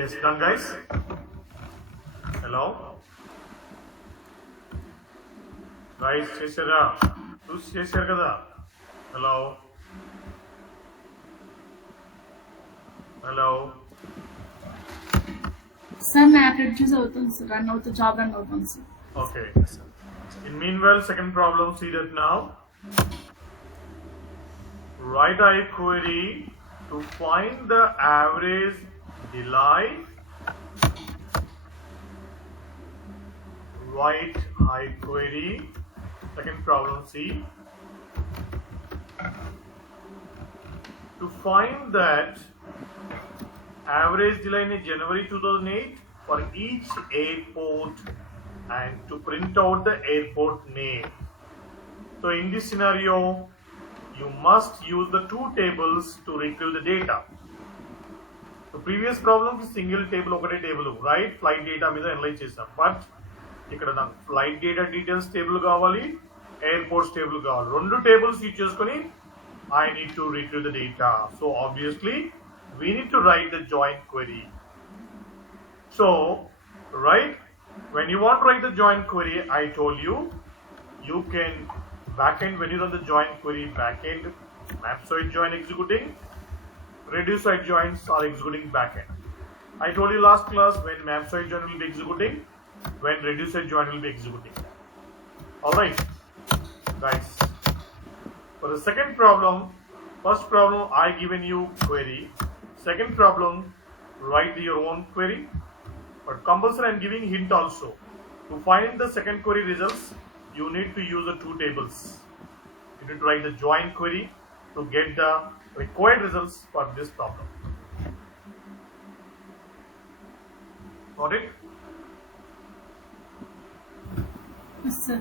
Yes, done guys. Hello guys, చేశారా? చూసి చేశారు కదా. Hello. Sir, मैं applet choose అవుతుంది sir. Run అవుతుంది, job run అవుతుంది sir. Okay. In meanwhile, second problem, see that now. Write a query to find the average delay. Write a query. Second problem, see. To find that average delay in January 2008 for each airport and to print out the airport name. So in this scenario, you must use the two tables to retrieve the data. The previous problem is single table, ఒకటే table, right? Flight data మీద analyse చేసాం. But ఇక్కడ నాకు flight data details table కావాలి, airports table కావాలి. రెండు tables use చేసుకొని I need to retrieve the data. So obviously we need to write the join query. So right, when you want to write the join query, I told you, you can backend, when you run the join query, backend mapsoid join executing, reduced joins are executing backend. I told you last class when mapsoid join will be executing, when reduced join will be executing. Alright guys, for the second problem, first problem I given you query, second problem write your own query, but compulsory I am giving hint also. To find the second query results, you need to use the two tables. You need to write the join query to get the required results for this problem. Got it? Yes sir.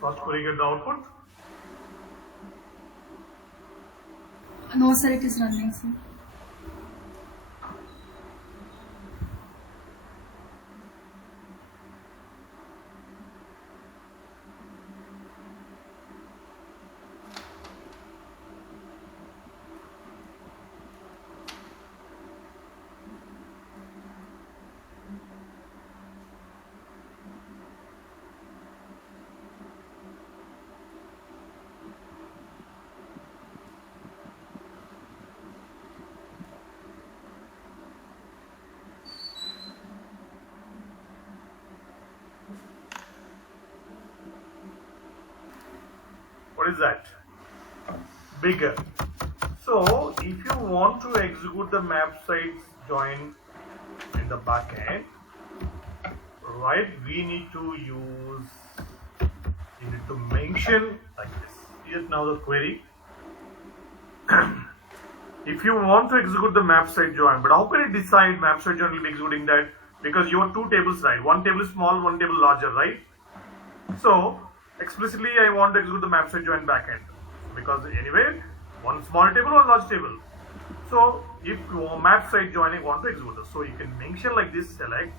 First query get the output. No sir, it is running sir. What is that? Bigger. So if you want to execute the map sites join in the backend, right, we need to use, you need to mention like this. Here's now the query. If you want to execute the map site join, but how can you decide map site join will be executing that? Because you have two tables, right? One table is small, one table larger, right? So explicitly I want to execute the map site join backend, because anyway one small table or large table. So if you map site joining want to execute this, so you can mention like this, select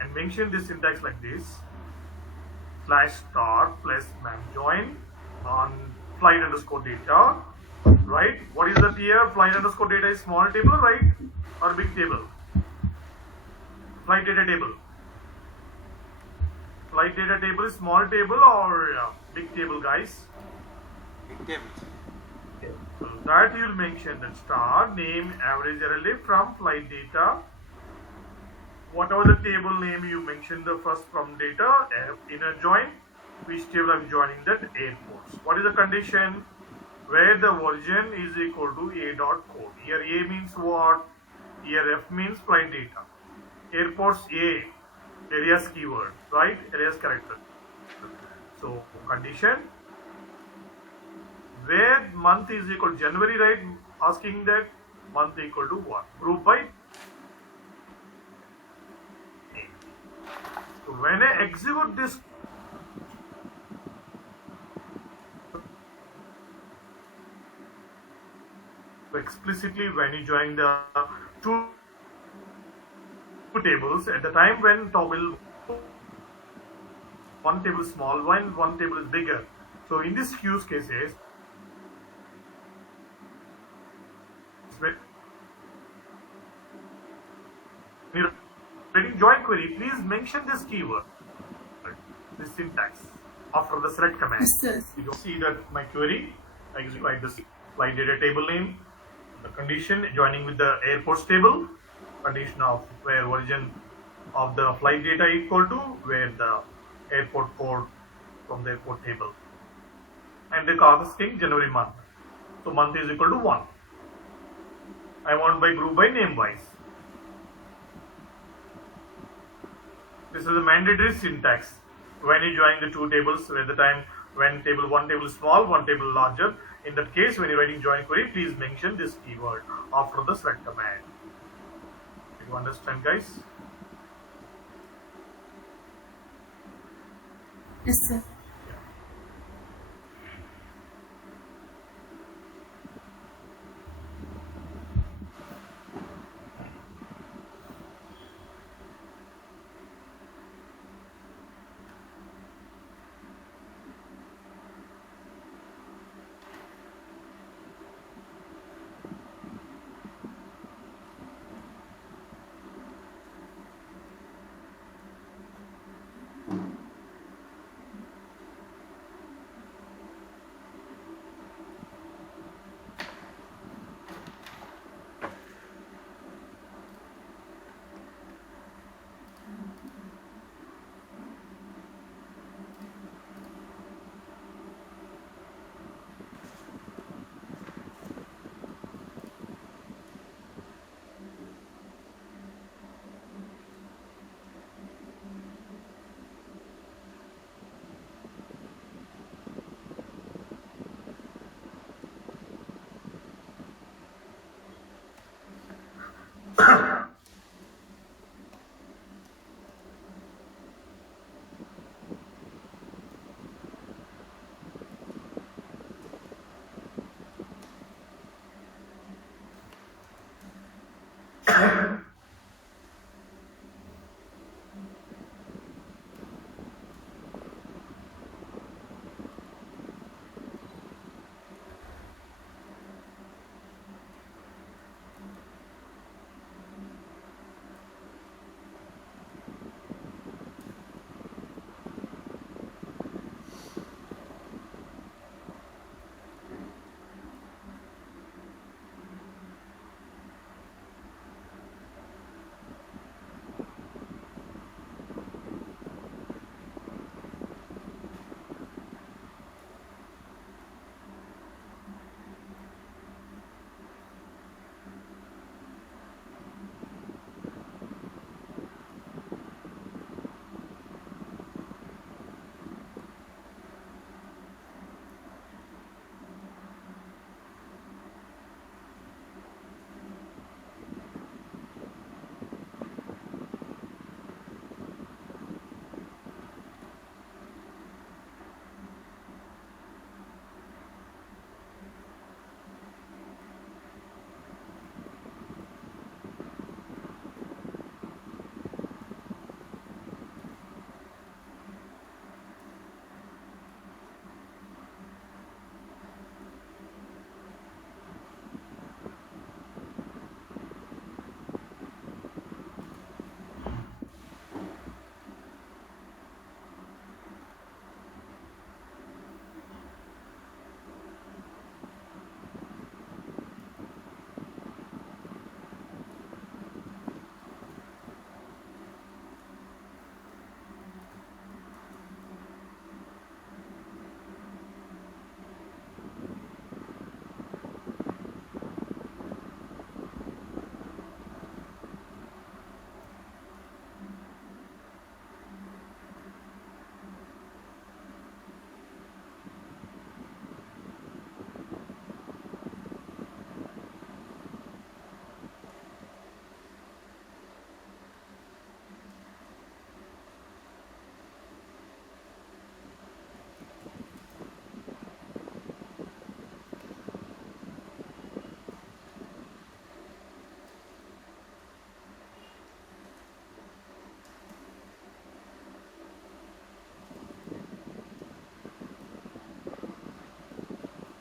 and mention this syntax like this, /star plus map join on flight underscore data, right? What is that here? Flight underscore data is small table, right, or big table? Flight data table. Flight data table is small table or big table, guys? Big table. So that you will mention that star name average array from flight data. Whatever the table name you mention the first from data, inner join, which table I'm joining that airports. What is the condition? Where the version is equal to a dot code. Here a means what? Here f means flight data. Airports a. Alias keyword, right? Alias character. So condition where month is equal to January, right? Asking that month equal to what? Group by name. So when I execute this explicitly, when you join the two tables at the time when toggle one table is small, one table is bigger. So in this use cases, when you're writing join query, please mention this keyword, this syntax after the select command. Yes, sir. You can see that my query, I just write this flight data table name, the condition joining with the airports table, condition of where origin of the flight data equal to where the airport code from the airport table, and the asking January month. So month is equal to 1. I want by group by name wise. This is a mandatory syntax when you join the two tables at the time when one table is small, one table larger. In that case, when you're writing join query, please mention this keyword after the select command. Do you understand, guys? Yes, sir.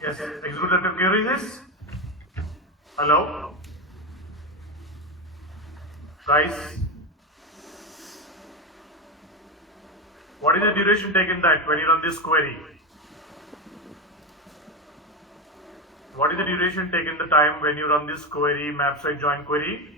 Yes, executor can query this. Hello? Guys? What is the duration taken that when you run this query? What is the duration taken the time when you run this query, map site join query?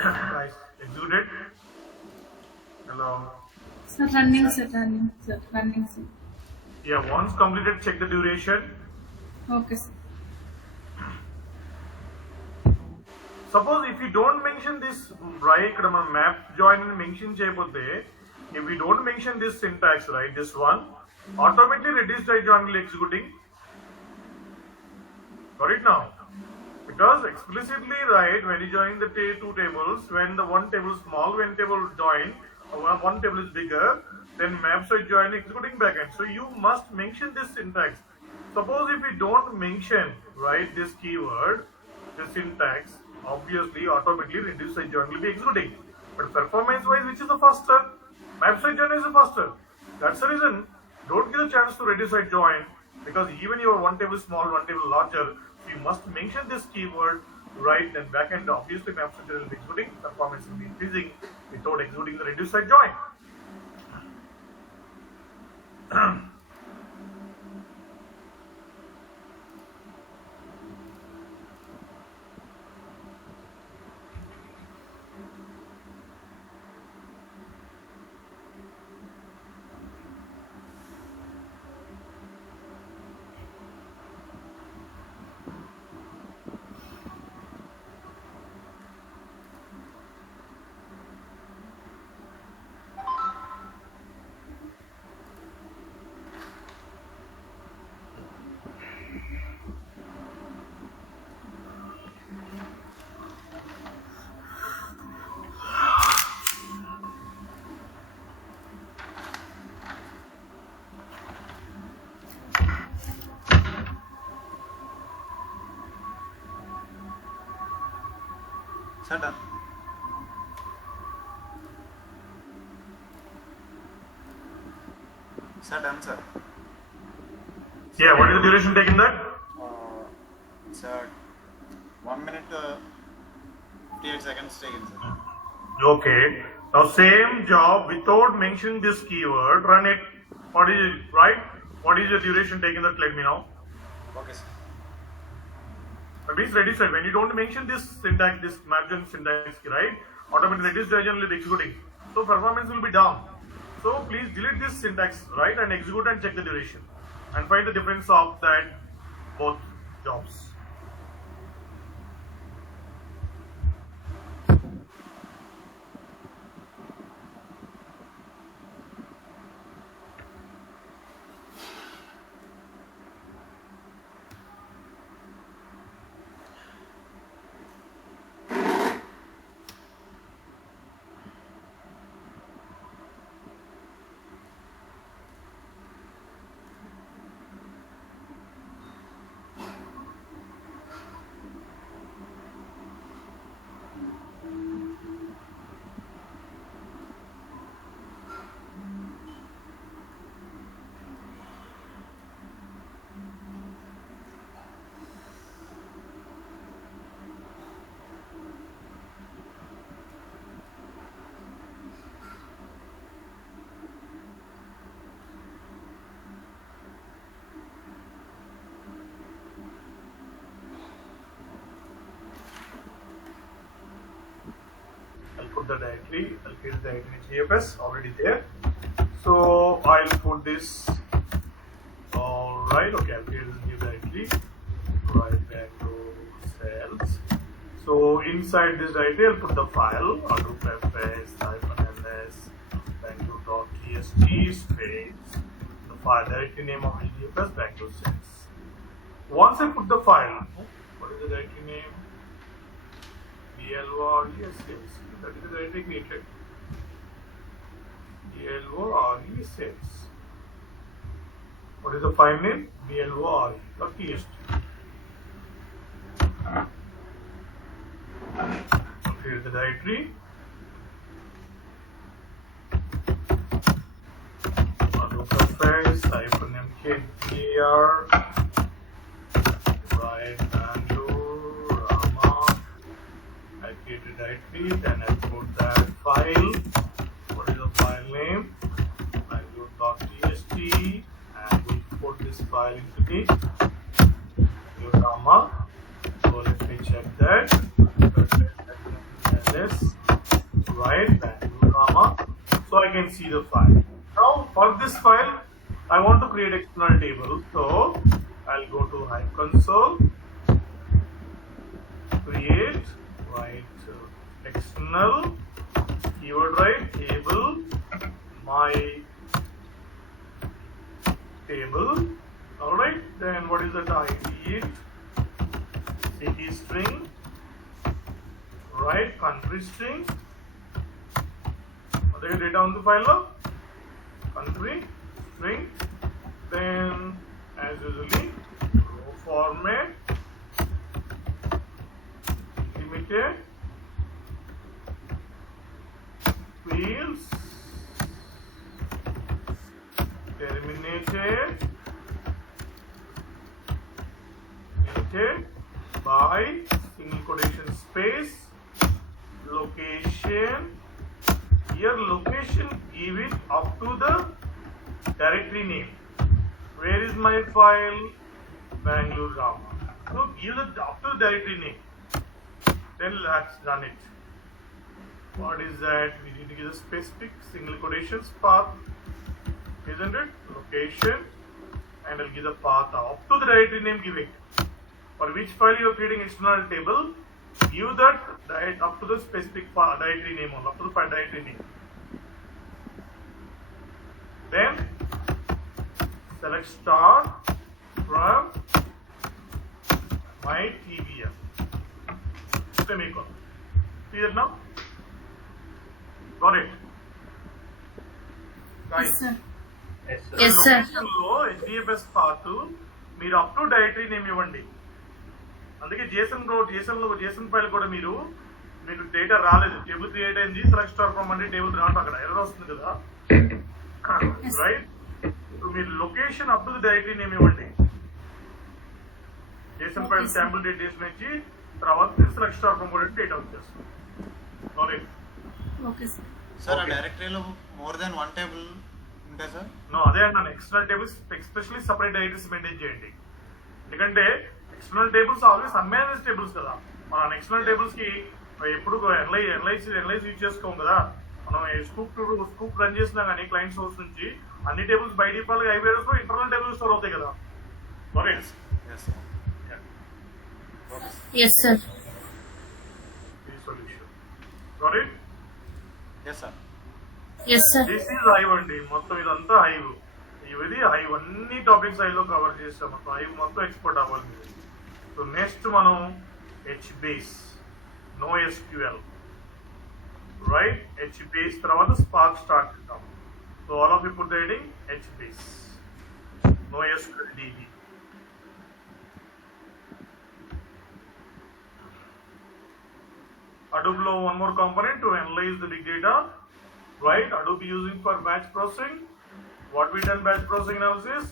Guys, executed. Hello. Sir, running, sir. Yeah, once completed, check the duration. Okay, sir. Suppose if you don't mention this, right, map join and mention cheyapote, if we don't mention this syntax, right, this one, automatically reduced join will executing. Got it now? Because explicitly, right, when you join the two tables, when the one table is small, when table join, one table is bigger, then map site join executing backend. So you must mention this syntax. Suppose if you don't mention, right, this keyword, this syntax, obviously automatically reduce site join will be executing. But performance wise, which is the faster? Map site join is the faster. That's the reason. Don't give a chance to reduce site join, because even your one table small, one table larger, you must mention this keyword, right? Then backend obviously map site join will be executing, performance will be increasing without executing the reduce site join. Sir, done. Sir, done, sir. Yeah, what is the duration taken that? Sir, 1 minute 58 seconds taken, sir. Okay. Now same job without mentioning this keyword, run it. What is it, right? What is the duration taken? That let me know. Okay, sir. That means registered. When you don't mention this syntax, this margin syntax, right? Automatically reduced duration will be executing. So performance will be down. So please delete this syntax, right? And execute and check the duration. And find the difference of that both jobs. I'll put the directory. I'll create the directory GFS already there. So I'll put this. All right. Okay. I'll create this new directory. Right back to cells. So inside this directory, I'll put the file hadoop fs -ls bangalore.txt space the file directory name of GFS Bangalore cells. Once I put the file, what is the directory name? DLORESS. That is the directory created. DLORESS. What is the file name? DLORE.txt. Create the directory. -mkdir right Bangalore Rama. I created a directory, then I put that file. What is the file name? Bangalore.txt, and we put this file into the Rama. So let me check that. This right Bangalore Rama. So I can see the file. Now for this file, I want to create external table. So I'll go to Hive console, create, write external, keyword right, table, my table. Alright, then what is the ID? City string, right, country string. What is the data on the file now? Country string, then as usually row format, limited, fields, terminated, limited by single quotation space, location. Here location, give it up to the directory name. Where is my file? Bangalore Rama. So give it up to the directory name. Then let's run it. What is that? We need to give a specific single quotations path, isn't it? Location, and I'll give the path up to the directory name giving. For which file you are creating external table, give that up to the specific directory name, up to the file directory name. Then select star from my TVM. Semicolon. See that now? Got it? Guys. Yes, sir. Yes, sir. HDFS path మీరు up to directory name ఇవ్వండి. అందుకే Jason file కూడా మీరు మీకు data రాలేదు, table create అయింది, select star from అంటే table రావడం అక్కడ ఎర్రర్ వస్తుంది కదా, రైట్? మీరు location up to the directory name ఇవ్వండి. జేసన్ ఫైల్ శాంపుల్ డేట్ చేసిన ఇచ్చి తర్వాత సెలెక్ట్ స్టార్ ఫ్రమ్ కూడా డేటా వచ్చేస్తుంది. Okay sir. సార్ ఆ Okay. డైరెక్టరీలో మోర్ దెన్ వన్ టేబుల్ ఉంటాయి సార్? నో, అదే అన్నాను, external tables especially separate directories maintain చేయండి. ఎందుకంటే ఎక్స్టర్నల్ టేబుల్స్ ఆల్వేస్ అన్మేనేజ్ టేబుల్స్ కదా. మన ఎక్స్టర్నల్ టేబుల్స్ కి ఎప్పుడు ఎన్లైస్ యూజ్ చేసుకోం కదా. మనం స్కూప్ రన్ చేసినా కానీ క్లయింట్ సోర్స్ నుంచి అన్ని టేబుల్స్ బై డిఫాల్ట్ గా ఐవేర్స్ లో ఇంటర్నల్ టేబుల్స్ స్టోర్ అవుతాయి కదా. Okay. Yes sir. Okay sir. Yes sir. Solution. Got it? Yes sir. Yes sir. This is Hive అండి. మొత్తం ఇదంతా హైవ్. ఇది హైవ్, అన్ని టాపిక్స్ హైవ్ లో కవర్ చేస్తాం. మొత్తం హైవ్ మొత్తం ఎక్స్పోర్ట్ అవ్వాలి. సో నెక్స్ట్ మనం HBase, NoSQL, right? HBase తర్వాత స్పార్క్ స్టార్ట్ చేద్దాం. So all of you put the heading HBase, NoSQL DB. Hadoop లో one more component to analyze the big data, right? Hadoop using for batch processing. What we done batch processing analysis?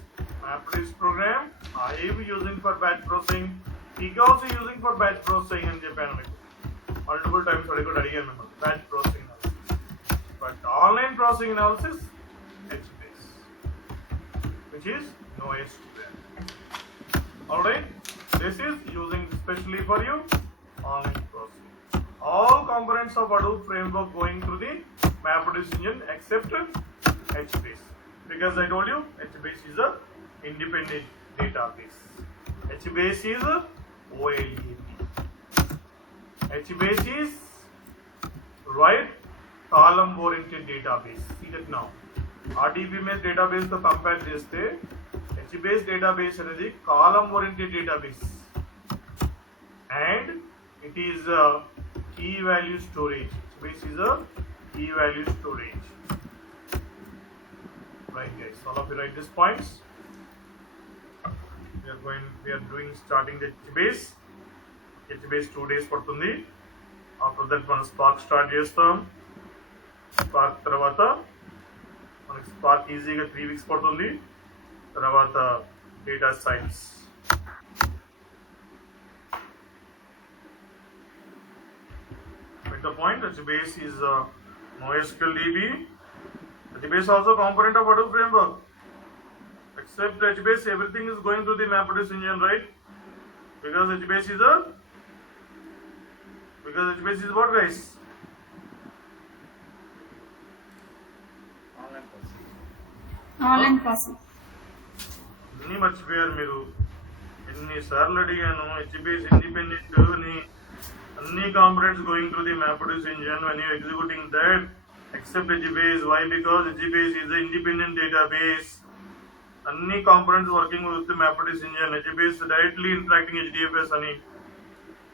MapReduce program. Hive using for batch processing. Pika also using for batch processing in Japan. Multiple times I could again remember batch processing analysis. But online processing analysis, HBase, which is NoSQL. Alright, this is using specially for you online processing. All components of Hadoop framework going through the MapReduce engine except HBase, because I told you HBase is a independent database. HBase is a OLTP. HBase is right column oriented database. See that now. RDBMS database to compare cheste HBase database అనేది column oriented database, and it is a key value storage. HBase is a key value storage. Right guys, all of you write these points. We are doing starting the HBase. HBase 2 days పడుతుంది. After that మనం spark start చేస్తాం. Spark తర్వాత మనకి spark ఈజీగా 3 weeks పడుతుంది. తర్వాత data science. With the point, HBase is NoSQL DB. HBase also component of Hadoop framework. Except HBase, everything is going through the MapReduce engine, right? Because HBase is what, guys? Online processing. Online process. అన్నీ మర్చిపోయారు మీరు. ఎన్నిసార్లు అడిగాను HBase independent అని. అన్ని components going through the MapReduce engine when you executing that except HBase. Why? Because HBase is an independent database. అన్ని components working with MapReduce engine. HBase directly interacting HDFS అని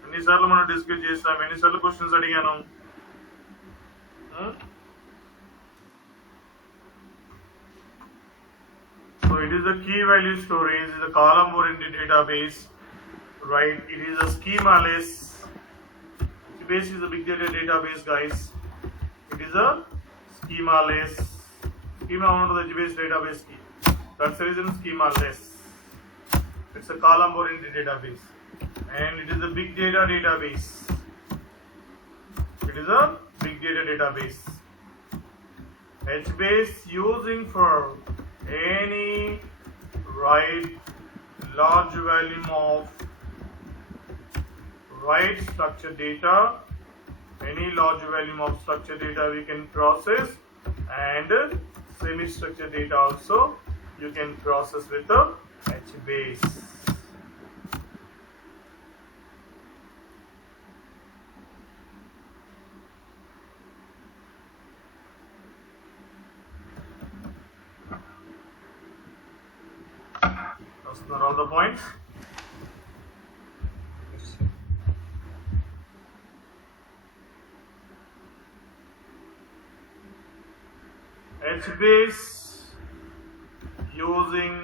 ఎన్నిసార్లు మనం డిస్కస్ చేస్తాం, ఎన్నిసార్లు questions అడిగాను. So it is a key value storage, it is a column oriented database, right? It is a schemaless. HBase is a big data database, guys. It is a schemaless. Schema one of the HBase database key. That's the reason schemaless. It's a column oriented database, and it is a big data database. It is a big data database. HBase using for any right large volume of right structured data, any large volume of structured data we can process, and semi-structured data also you can process with the HBase. Those are all the points. HBase using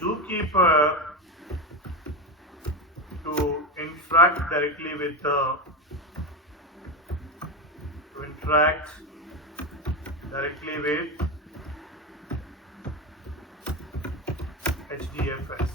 Zookeeper to interact directly with HDFS.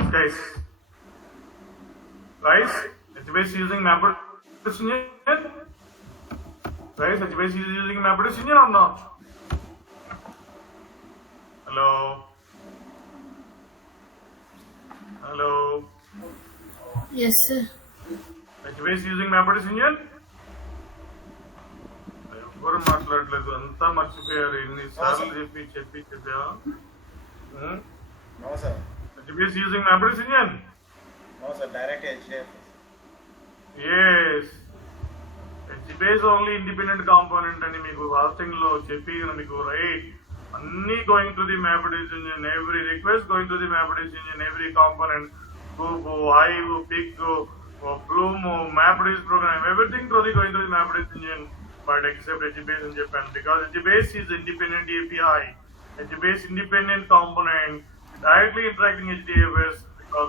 Yes, guys, HBase using MapReduce engine. Guys, HBase is using MapReduce engine or not? Hello. Hello. Yes, sir. HBase using MapReduce engine. ఎవరు మాట్లాడలేదు అంతా మర్చిపోయారు ఎన్నిసార్లు చెప్పి No, sir. HBase using MapReduce engine. No, sir. Direct HDF. Yes. HBase only independent component అని మీకు hastening లో చెప్పి మీకు రైట్ అన్ని going to the MapReduce engine, every request going to the MapReduce engine, every component, Google, Hive, Pig, Bloom, MapReduce program, everything going to the MapReduce engine, but except HBase in Japan, because HBase is independent API, HBase independent component, directly interacting HDFS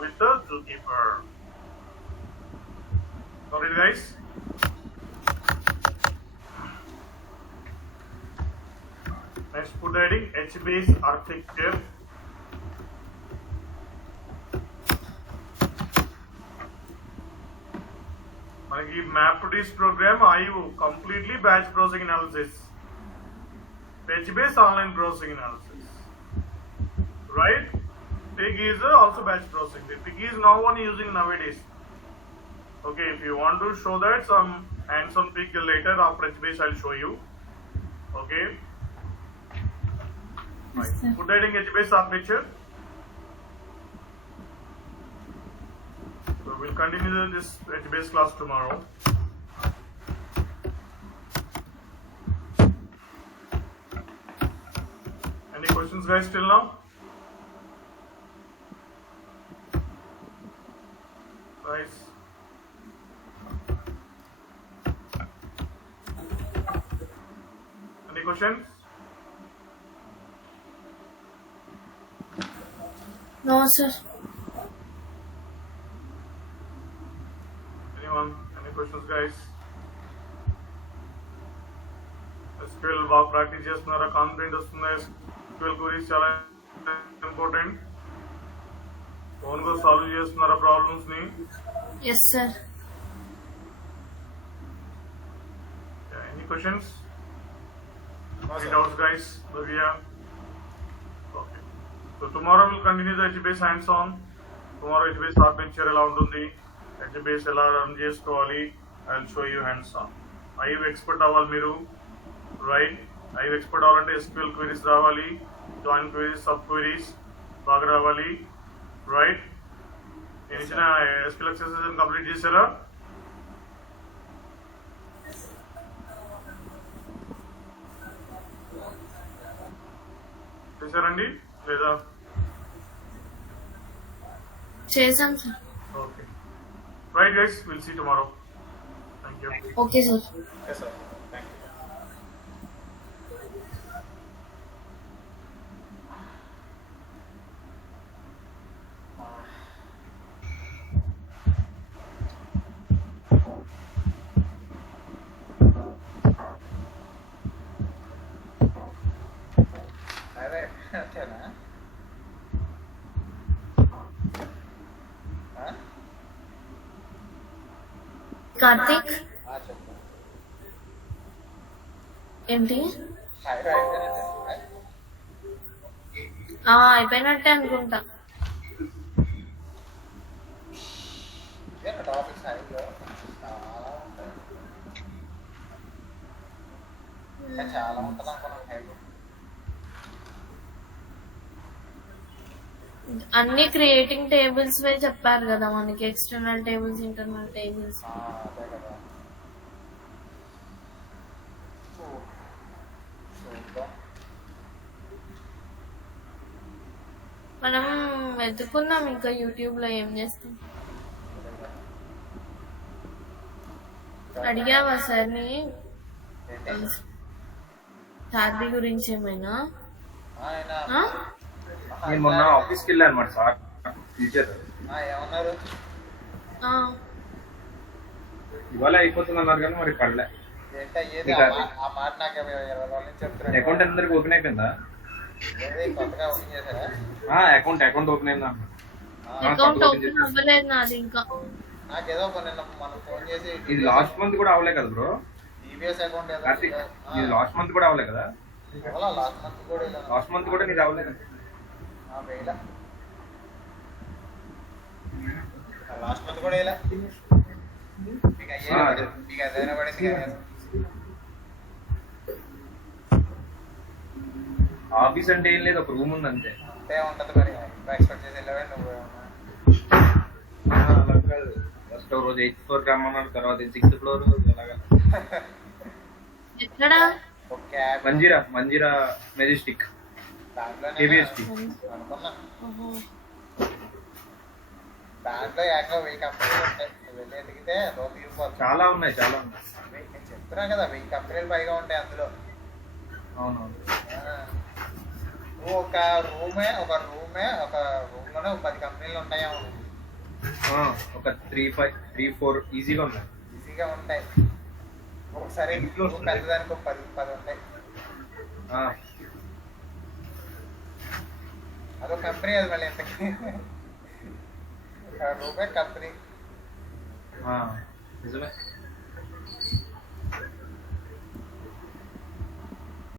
with the Zookeeper. Alright, guys. Next, put heading HBase architecture. మనకి MapReduce program IO completely batch processing analysis. HBase online processing analysis. Right? Pig is also batch processing. The Pig is no one using nowadays. Okay, if you want to show that some hands-on Pig later after HBase, I'll show you. Okay. Right. Put heading HBase architecture. So we'll continue this HBase class tomorrow. Any questions, guys, till now? Guys. Any questions? No, sir. Anyone? Any questions, guys? SQL బాగా practice చేస్తున్నారా? Confident వస్తుందా? SQL queries చాలా important. Own గా solve చేస్తున్నారా problems ని? Yes, sir. Any questions? No, Any sir. doubts, guys? Bhavya? Okay. So tomorrow we'll continue the HBase hands-on. Tomorrow HBase architecture ఎలా ఉంటుంది, HBase ఎలా రన్ చేసుకోవాలి, I'll show you hands-on. IO expert అవ్వాలి మీరు, right? IO expert అవ్వాలంటే SQL queries రావాలి, join queries, sub queries బాగా రావాలి, right? నేను ఇచ్చిన SQL exercise కంప్లీట్ చేశారా? చేశారండి లేదా? చేసాం, sir. Okay. Right, guys, we'll see tomorrow. Thank you. Okay, sir. Yes, sir. Thank you. అదే అంతేనా? కార్తీక్ చెప్పు. ఏంటి? అయిపోయినట్టే అనుకుంటా. టాపిక్స్ హైలో చాలా ఉంటాయి, ఇంకా చాలా ఉంటుంది అనుకున్నాను హైలో. అన్ని క్రియేటింగ్ టేబుల్స్ వే చెప్పారు కదా మనకి, ఎక్స్టర్నల్ టేబుల్స్, ఇంటర్నల్ టేబుల్స్. అదే కదా. చూద్దాం. మనం వెతుకున్నాం ఇంకా యూట్యూబ్ లో ఏం చేస్తాం. అడిగావా సార్ని ఏంటి? ఛార్బీ గురించి ఏమైనా? ఆయన ఆ? నేను మొన్న ఆఫీస్కి వెళ్ళాను అనమాట సార్ టీచర్. ఏమన్నారు? ఆ. ఇవాళ అయిపోతుంది అన్నారు కానీ మరి పడలే. ఏంటి అయ్యేది? ఆ మాట నాకు 20 రోజుల నుంచి చెప్తున్నాను. అకౌంట్ అందరికి ఓపెన్ అయిపోయిందా? ఏది కొత్తగా ఓపెన్ చేశారా? అకౌంట్ ఓపెన్ అయిందా? అకౌంట్ ఓపెన్ అవ్వలేదు నాది ఇంకా. నాకేదో కొన్ని మనం ఫోన్ చేసి ఇది లాస్ట్ మంత్ కూడా అవలే కదా బ్రో? టీవీఎస్ అకౌంట్ ఏదో కార్తీక్ ఇది లాస్ట్ మంత్ కూడా అవలే కదా? లాస్ట్ మంత్ కూడా ఇలా లాస్ట్ మంత్ కూడా నీది అవలేదు. వేయలే లాస్ట్ మంత్ కూడా ఇలా మీకు అయ్యే మీకు అదైనా పడింది కదా. ఆఫీస్ అంటే ఏం లేదు, ఒక రూమ్ ఉంది అంతే. అంతే ఉంటది మరి ఎక్స్పెక్ట్ చేసి వెళ్ళవే నువ్వు. అలా కాదు, ఫస్ట్ రోజు 8th ఫ్లోర్ రమ్మన్నాడు, తర్వాత 6th ఫ్లోర్ అలాగా. ఎక్కడ? ఒక క్యాబ్ మంజీరా మెజెస్టిక్ దాంట్లోనే కేబిఎస్టీ. అనుకున్నా. ఓహో. దాంట్లో ఏకంగా 1000 కంపెనీలు ఉంటాయి. నువ్వు వెళ్ళి ఎదిగితే రోజు తీరిపోతుంది. చాలా ఉన్నాయి. నేను చెప్తున్నా కదా 1000 కంపెనీలు పైగా ఉంటాయి అందులో. అవునవును. నువ్వు ఒక రూమ్ లోనే ఒక 10 కంపెనీలు ఉంటాయి. ఒక 3-4 ఈజీగా ఉన్నాయి. ఈజీగా ఉంటాయి. ఒకసారి పెద్దదానికి ఒక 10 ఉంటాయి. అదొక కంపెనీ అది మళ్ళీ ఎంతకి రూమే కంపెనీ. నిజమే.